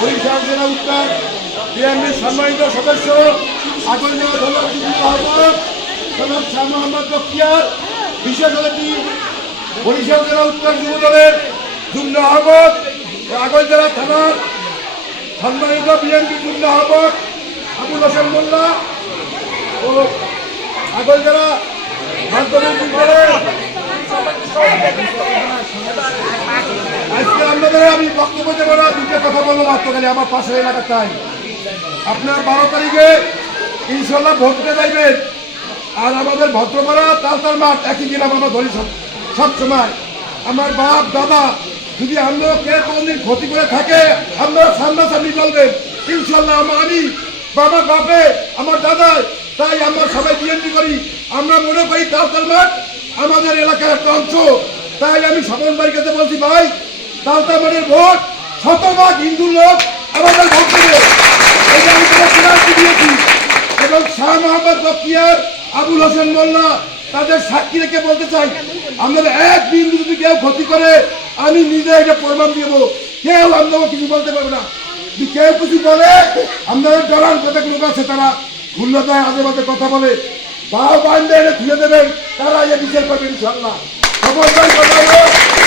বরিশাল জেলা উত্তর বিএনপির সম্মানিত সদস্য আগরতলা থানার যুগ্ম আহ্বায়ক জনাব শাহ মোহাম্মদ বখতিয়ার, বিশেষ অতিথি বরিশাল জেলা উত্তর যুব দলের যুগ্ম আহ্বায়ক আগরতলা থানার সম্মানিত বিএনপি যুগ্ম আহ্বায়ক আবুল হোসেন মোল্লা ও আগরতলা মাধ্যমিক বিদ্যালয়ের আজকে আপনাদের আমি বক্তব্য দেবো না, দুটো কথা বলবো মাত্র খালি আমার পাশের এলাকাটাই। আপনার 12 তারিখে ইনশাল্লাহ ভোট দিতে যাইবেন। আর আমাদের ভদ্রপাড়া তালতার মাঠ একই গ্রাম আমরা ধরি সবসময়। আমার বাপ দাদা যদি আমরা কে কোনদিন ক্ষতি করে থাকে আপনারা সামনাসামনি বলবেন ইনশাল্লাহ। আমি বাবা বাপে আমার দাদা, তাই আমরা সবাই বিএনপি করি। আমরা মনে করি তালতার মাঠ আমাদের এলাকার একটা অংশ। তাই আমি স্বপন ভাইয়ের কাছে বলছি, ভাই তালতার মাঠের ভোট শতভাগ হিন্দু লোক আমাদের ভোট দেবে, এটা আমি দিয়েছি। এবং শাহ মোহাম্মদ বখতিয়ার, আবুল হোসেন মোল্লা তাদের সাক্ষী রেখে বলতে চাই, আমাদের এক বিন্দু যদি কেউ ক্ষতি করে আমি নিজে এটা প্রমাণ দেব, কেউ আপনাকে কিছু বলতে পারবে না। যদি কেউ কিছু বলে আপনাদের ডরান কতক লোক আছে, তারা ভুল্লতায় আজে বাজে কথা বলে, বাও বান্ধে এনে ধুয়ে দেবেন, তারা এ বিচার করবে ইনশাল্লাহ।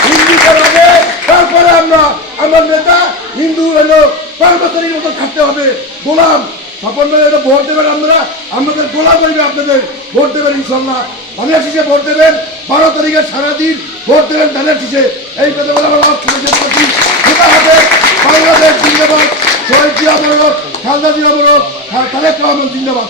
হিন্দুদের আগে তারপরে আমরা আমার নেতা হিন্দু হলো কর্মচারীর মতো থাকতে হবে, গোলাম। স্বপন ভাই ভোট দেবেন, আমরা আমাদের গোলাম হইবে, আপনাদের ভোট দেবেন ইনশাল্লাহ। ধানের শীষে ভোট দেবেন, 12 তারিখে সারাদিন ভোট দেবেন ধানের শীষে। এই কথা বলে আমার বাংলাদেশ জিন্দাবাদ, শহীদ জিয়া মরক, খালদা জিয়া মরক, তারেক রহমান জিন্দাবাদ।